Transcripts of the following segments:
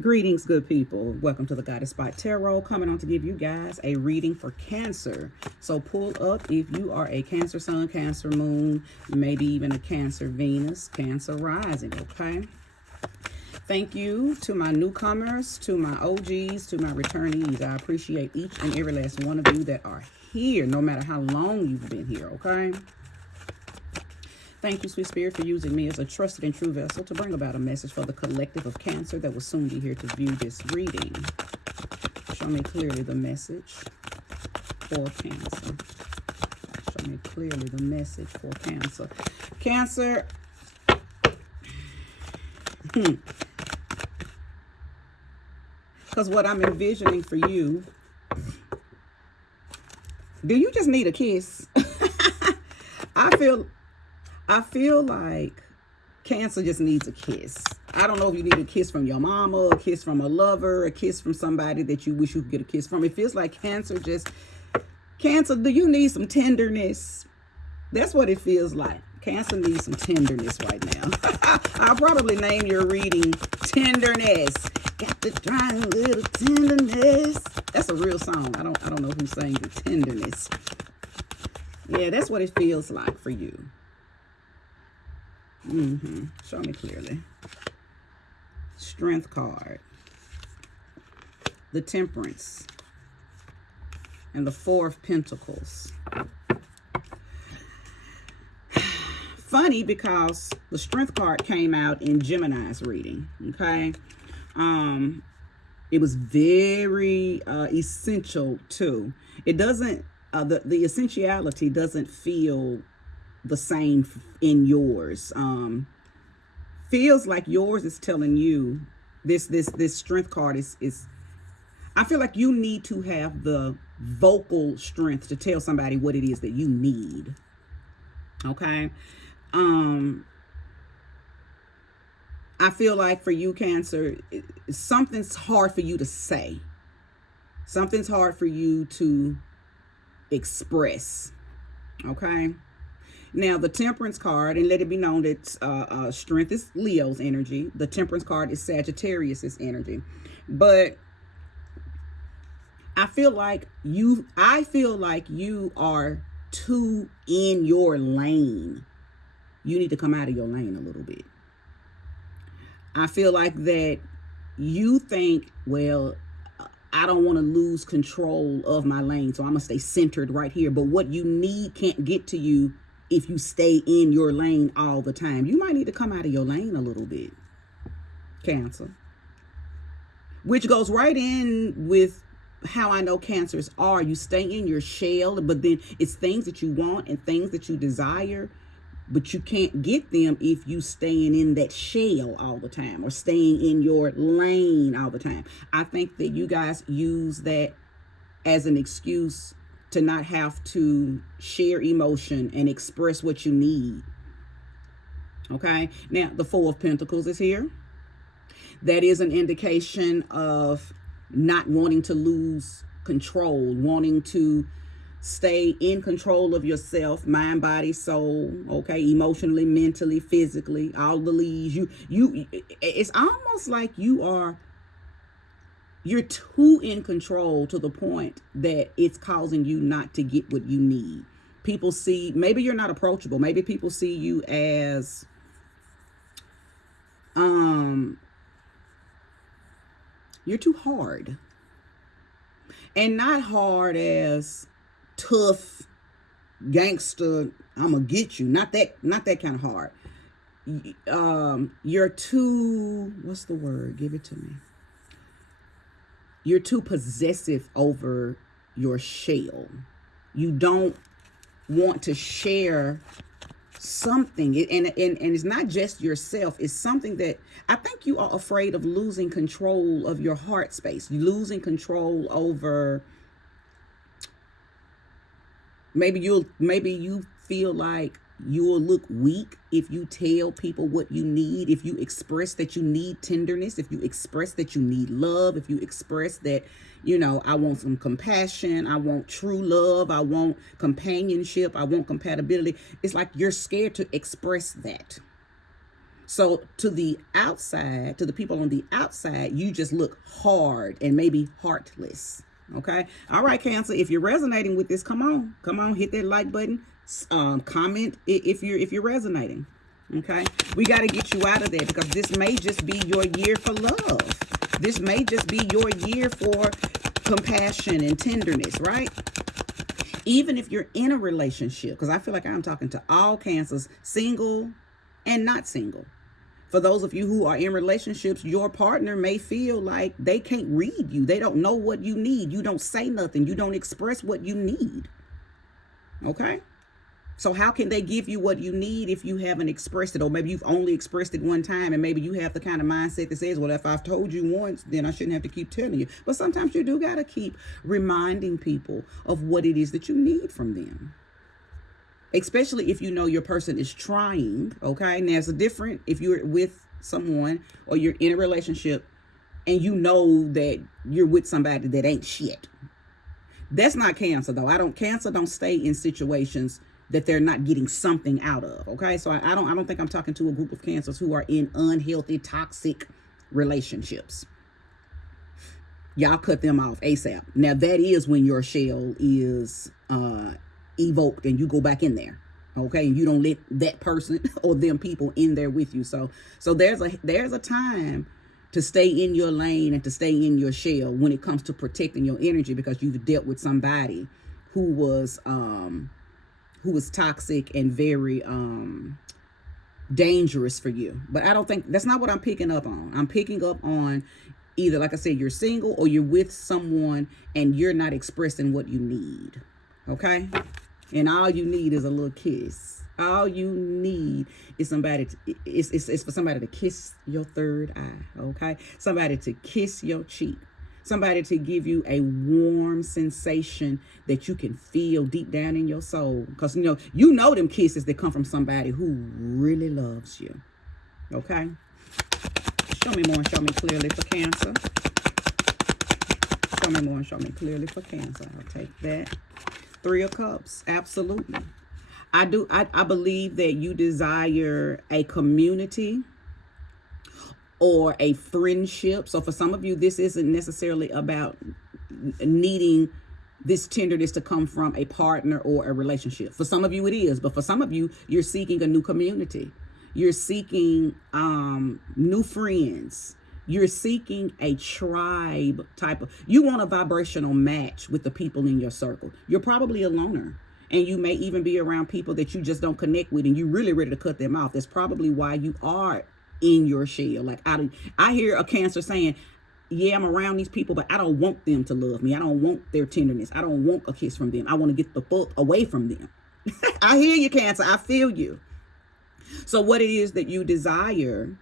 Greetings, good people. Welcome to the Goddess Spot Tarot, coming on to give you guys a reading for Cancer. So pull up if you are a Cancer Sun, Cancer Moon, maybe even a Cancer Venus, Cancer Rising, okay? Thank you to my newcomers, to my OGs, to my returnees. I appreciate each and every last one of you that are here, no matter how long you've been here, okay? Thank you, Sweet Spirit, for using me as a trusted and true vessel to bring about a message for the collective of Cancer that will soon be here to view this reading. Show me clearly the message for Cancer. Show me clearly the message for Cancer. Cancer. Because what I'm envisioning for you, do you just need a kiss? I feel like Cancer just needs a kiss. I don't know if you need a kiss from your mama, a kiss from a lover, a kiss from somebody that you wish you could get a kiss from. It feels like Cancer, do you need some tenderness? That's what it feels like. Cancer needs some tenderness right now. I'll probably name your reading Tenderness. Got the dry little tenderness. That's a real song. I don't know who sang the Tenderness. Yeah, that's what it feels like for you. Show me clearly. Strength card. The Temperance. And the Four of Pentacles. Funny because the Strength card came out in Gemini's reading, okay? It was very essential too. It doesn't, the essentiality doesn't feel the same in yours. Feels like yours is telling you this Strength card is I feel like you need to have the vocal strength to tell somebody what it is that you need. Okay? I feel like for you, Cancer, something's hard for you to say. Something's hard for you to express. Okay? Now, the Temperance card, and let it be known that Strength is Leo's energy. The Temperance card is Sagittarius's energy. But I feel like you are too in your lane. You need to come out of your lane a little bit. I feel like that you think, well, I don't want to lose control of my lane, so I'm going to stay centered right here. But what you need can't get to you if you stay in your lane all the time. You might need to come out of your lane a little bit, Cancer. Which goes right in with how I know Cancers are. You stay in your shell, but then it's things that you want and things that you desire, but you can't get them if you staying in that shell all the time or staying in your lane all the time. I think that you guys use that as an excuse to not have to share emotion and express what you need. Okay? Now, the Four of Pentacles is here. That is an indication of not wanting to lose control, wanting to stay in control of yourself, mind, body, soul, okay, emotionally, mentally, physically, all the leads. It's almost like you're too in control to the point that it's causing you not to get what you need. People see, maybe you're not approachable. Maybe people see you as, you're too hard. And not hard as tough, gangster, I'm gonna get you. Not that kind of hard. You're too, what's the word? Give it to me. You're too possessive over your shell. You don't want to share something, and it's not just yourself. It's something that I think you are afraid of losing control of your heart space. You losing control over. Maybe you feel like you will look weak if you tell people what you need, if you express that you need tenderness, if you express that you need love, if you express that, I want some compassion, I want true love, I want companionship, I want compatibility. It's like you're scared to express that. So to the outside, to the people on the outside, you just look hard and maybe heartless. Okay. All right, Cancer. If you're resonating with this, come on, hit that like button. Comment if you're resonating. Okay. We got to get you out of there, because this may just be your year for love. This may just be your year for compassion and tenderness, right? Even if you're in a relationship, because I feel like I'm talking to all Cancers, single and not single. For those of you who are in relationships, your partner may feel like they can't read you. They don't know what you need. You don't say nothing. You don't express what you need. Okay? So how can they give you what you need if you haven't expressed it? Or maybe you've only expressed it one time, and maybe you have the kind of mindset that says, well, if I've told you once, then I shouldn't have to keep telling you. But sometimes you do got to keep reminding people of what it is that you need from them. Especially if you know your person is trying, okay? Now, it's a different if you're with someone or you're in a relationship and you know that you're with somebody that ain't shit. That's not Cancer, though. Cancer don't stay in situations that they're not getting something out of, okay? So I don't think I'm talking to a group of Cancers who are in unhealthy, toxic relationships. Y'all cut them off ASAP. Now, that is when your shell is evoked and you go back in there, okay? And you don't let that person or them people in there with you. So there's a time to stay in your lane and to stay in your shell when it comes to protecting your energy, because you've dealt with somebody who was toxic and very dangerous for you. But I don't think that's not what I'm picking up on. I'm picking up on either, like I said, you're single or you're with someone and you're not expressing what you need. Okay? And all you need is a little kiss. All you need is it's for somebody to kiss your third eye, okay? Somebody to kiss your cheek. Somebody to give you a warm sensation that you can feel deep down in your soul. Because, you know them kisses that come from somebody who really loves you, okay? Show me more and show me clearly for Cancer. Show me more and show me clearly for Cancer. I'll take that. 3 of Cups, absolutely. I believe that you desire a community or a friendship. So for some of you, this isn't necessarily about needing this tenderness to come from a partner or a relationship. For some of you, it is. But for some of you, you're seeking a new community. You're seeking new friends. You're seeking a tribe you want a vibrational match with the people in your circle. You're probably a loner, and you may even be around people that you just don't connect with, and you're really ready to cut them off. That's probably why you are in your shell. Like I hear a Cancer saying, yeah, I'm around these people, but I don't want them to love me. I don't want their tenderness. I don't want a kiss from them. I want to get the fuck away from them. I hear you, Cancer. I feel you. So what it is that you desire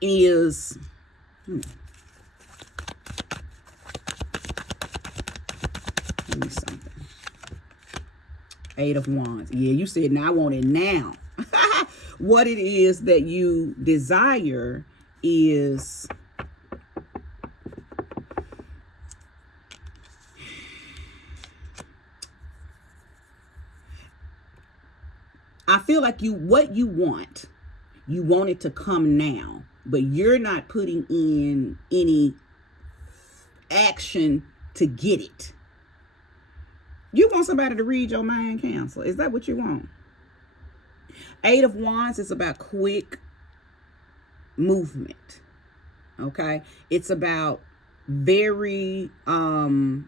is give me something. 8 of Wands. Yeah, you said, now I want it now. What it is that you desire is I feel like what you want it to come now, but you're not putting in any action to get it. You want somebody to read your mind, Cancer. Is that what you want? 8 of Wands is about quick movement. Okay? It's about very what's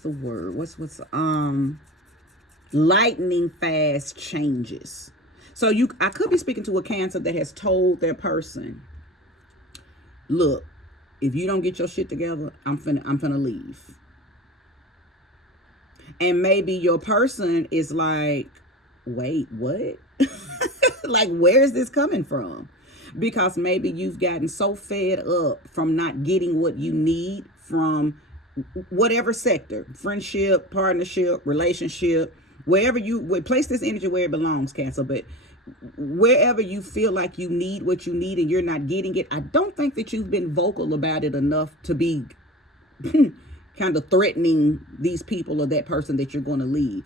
the word? What's lightning fast changes. So I could be speaking to a Cancer that has told their person, look, if you don't get your shit together, I'm finna leave. And maybe your person is like, wait, what? Like, where is this coming from? Because maybe you've gotten so fed up from not getting what you need from whatever sector, friendship, partnership, relationship, wherever you would place this energy where it belongs, Cancer. But wherever you feel like you need what you need and you're not getting it, I don't think that you've been vocal about it enough to be kind of threatening these people or that person that you're going to leave.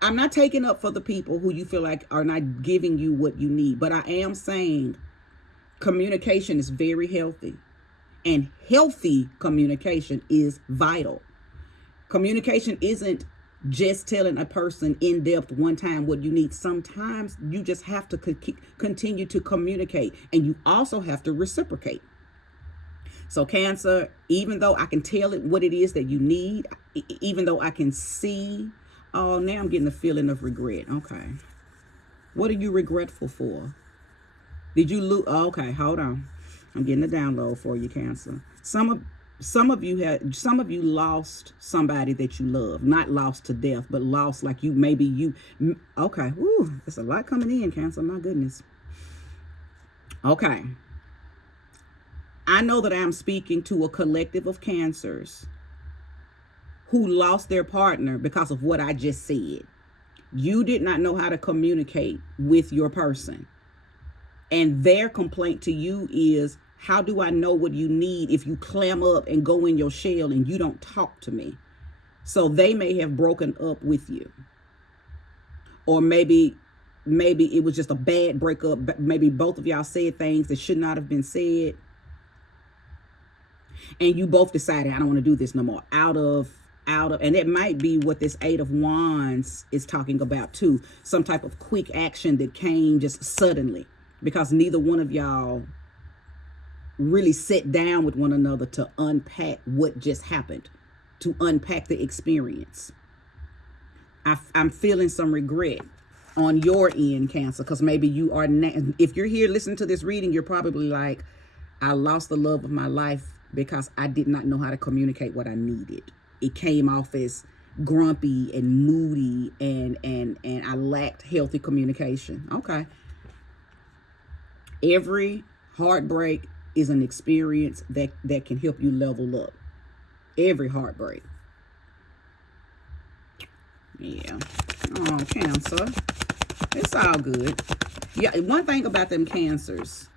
I'm not taking up for the people who you feel like are not giving you what you need, but I am saying communication is very healthy, and healthy communication is vital. Communication isn't just telling a person in depth one time what you need. Sometimes you just have to continue to communicate, and you also have to reciprocate. So Cancer, even though I can tell it what it is that you need, even though I can see, oh, now I'm getting the feeling of regret. Okay. What are you regretful for? Did you lose? Oh, okay, hold on. I'm getting a download for you, Cancer. Some of you lost somebody that you love. Not lost to death, but lost like okay. Woo, there's a lot coming in, Cancer. My goodness. Okay. I know that I'm speaking to a collective of Cancers who lost their partner because of what I just said. You did not know how to communicate with your person. And their complaint to you is, how do I know what you need if you clam up and go in your shell and you don't talk to me? So they may have broken up with you. Or maybe it was just a bad breakup. Maybe both of y'all said things that should not have been said. And you both decided, I don't want to do this no more. Out of, and it might be what this 8 of Wands is talking about too. Some type of quick action that came just suddenly, because neither one of y'all really sat down with one another to unpack what just happened, to unpack the experience. I'm feeling some regret on your end, Cancer, because maybe you are, if you're here listening to this reading, you're probably like, I lost the love of my life because I did not know how to communicate what I needed. It came off as grumpy and moody, and I lacked healthy communication. Okay. Every heartbreak is an experience that can help you level up. Every heartbreak. Yeah. Oh, Cancer. It's all good. Yeah, one thing about them Cancers,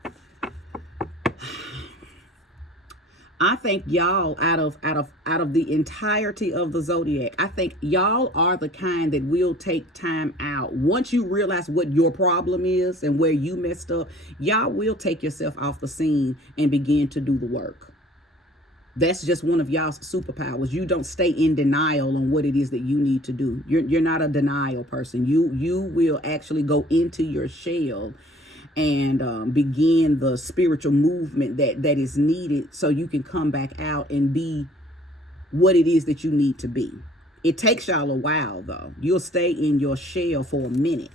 I think y'all out of the entirety of the zodiac, I think y'all are the kind that will take time out. Once you realize what your problem is and where you messed up, y'all will take yourself off the scene and begin to do the work. That's just one of y'all's superpowers. You don't stay in denial on what it is that you need to do. You're not a denial person. You will actually go into your shell and begin the spiritual movement that is needed so you can come back out and be what it is that you need to be. It takes y'all a while, though. You'll stay in your shell for a minute.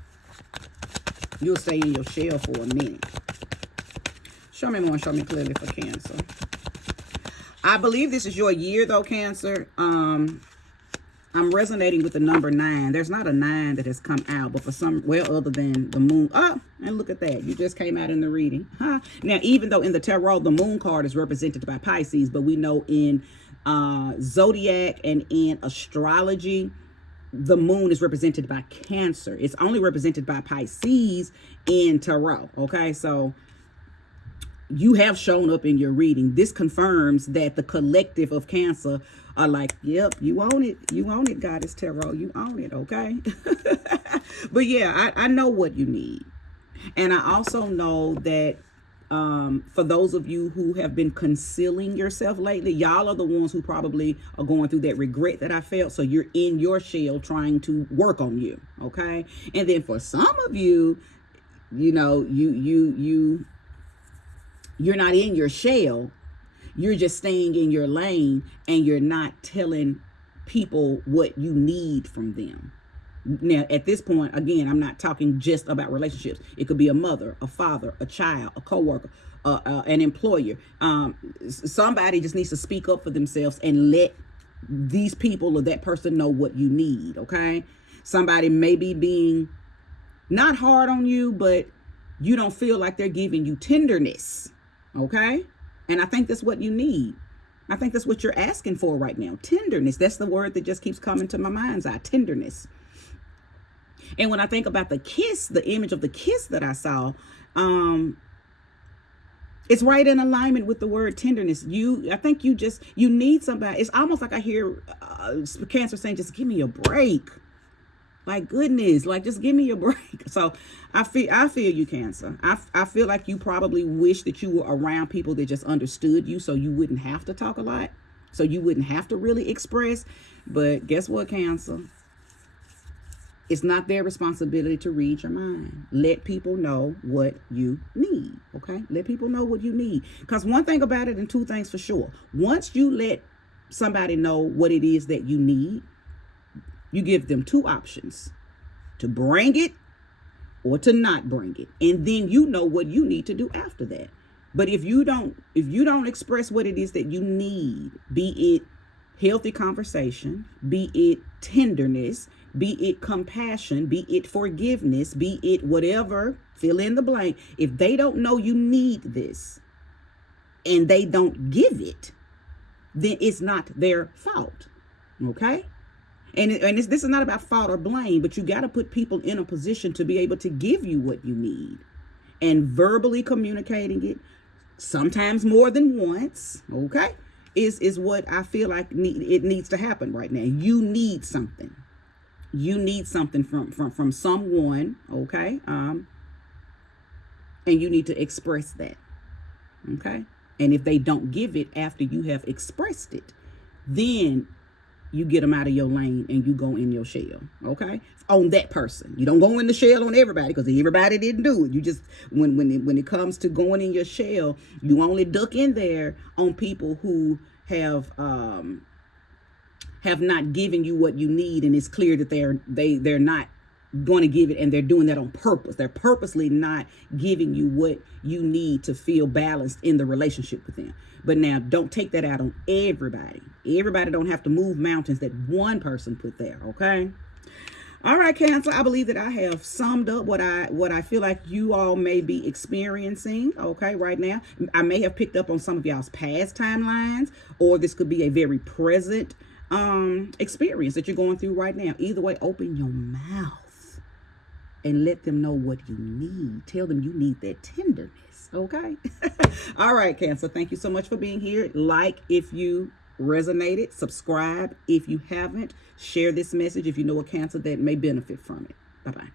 You'll stay in your shell for a minute. Show me more. Show me clearly for Cancer. I believe this is your year, though, Cancer. I'm resonating with the number 9. There's not a 9 that has come out, but for some, well, other than the moon. Oh, and look at that. You just came out in the reading. Huh? Now, even though in the tarot, the moon card is represented by Pisces, but we know in zodiac and in astrology, the moon is represented by Cancer. It's only represented by Pisces in tarot. Okay, so you have shown up in your reading. This confirms that the collective of Cancer are like, yep, you own it. You own it, Goddess Tarot. You own it, okay? But yeah, I know what you need. And I also know that for those of you who have been concealing yourself lately, y'all are the ones who probably are going through that regret that I felt. So you're in your shell trying to work on you, okay? And then for some of you, you know, you're not in your shell. You're just staying in your lane, and you're not telling people what you need from them. Now, at this point, again, I'm not talking just about relationships. It could be a mother, a father, a child, a coworker, an employer. Somebody just needs to speak up for themselves and let these people or that person know what you need, okay? Somebody may be being not hard on you, but you don't feel like they're giving you tenderness. Okay? And I think that's what you need. I think that's what you're asking for right now. Tenderness. That's the word that just keeps coming to my mind's eye. Tenderness. And when I think about the kiss, the image of the kiss that I saw, it's right in alignment with the word tenderness. I think you need somebody. It's almost like I hear Cancer saying, just give me a break. Like, goodness, like, just give me a break. So I feel you, Cancer. I feel like you probably wish that you were around people that just understood you, so you wouldn't have to talk a lot, so you wouldn't have to really express. But guess what, Cancer? It's not their responsibility to read your mind. Let people know what you need, okay? Let people know what you need. Because one thing about it, and two things for sure. Once you let somebody know what it is that you need, you give them two options: to bring it or to not bring it. And then you know what you need to do after that. But if you don't express what it is that you need, be it healthy conversation, be it tenderness, be it compassion, be it forgiveness, be it whatever, fill in the blank. If they don't know you need this and they don't give it, then it's not their fault. Okay? And this is not about fault or blame, but you got to put people in a position to be able to give you what you need. And verbally communicating it, sometimes more than once, okay, is what I feel like it needs to happen right now. You need something. You need something from someone, okay? And you need to express that, okay? And if they don't give it after you have expressed it, then you get them out of your lane and you go in your shell, okay? On that person. You don't go in the shell on everybody, because everybody didn't do it. You just, when it comes to going in your shell, you only duck in there on people who have not given you what you need, and it's clear that they're not going to give it, and they're doing that on purpose. They're purposely not giving you what you need to feel balanced in the relationship with them. But now, don't take that out on everybody. Everybody don't have to move mountains that one person put there, okay? All right, Cancer, I believe that I have summed up what I feel like you all may be experiencing, okay, right now. I may have picked up on some of y'all's past timelines, or this could be a very present experience that you're going through right now. Either way, open your mouth and let them know what you need. Tell them you need that tenderness, okay? All right, Cancer, thank you so much for being here. Like if you resonated, subscribe if you haven't, share this message if you know a Cancer that may benefit from it. Bye-bye.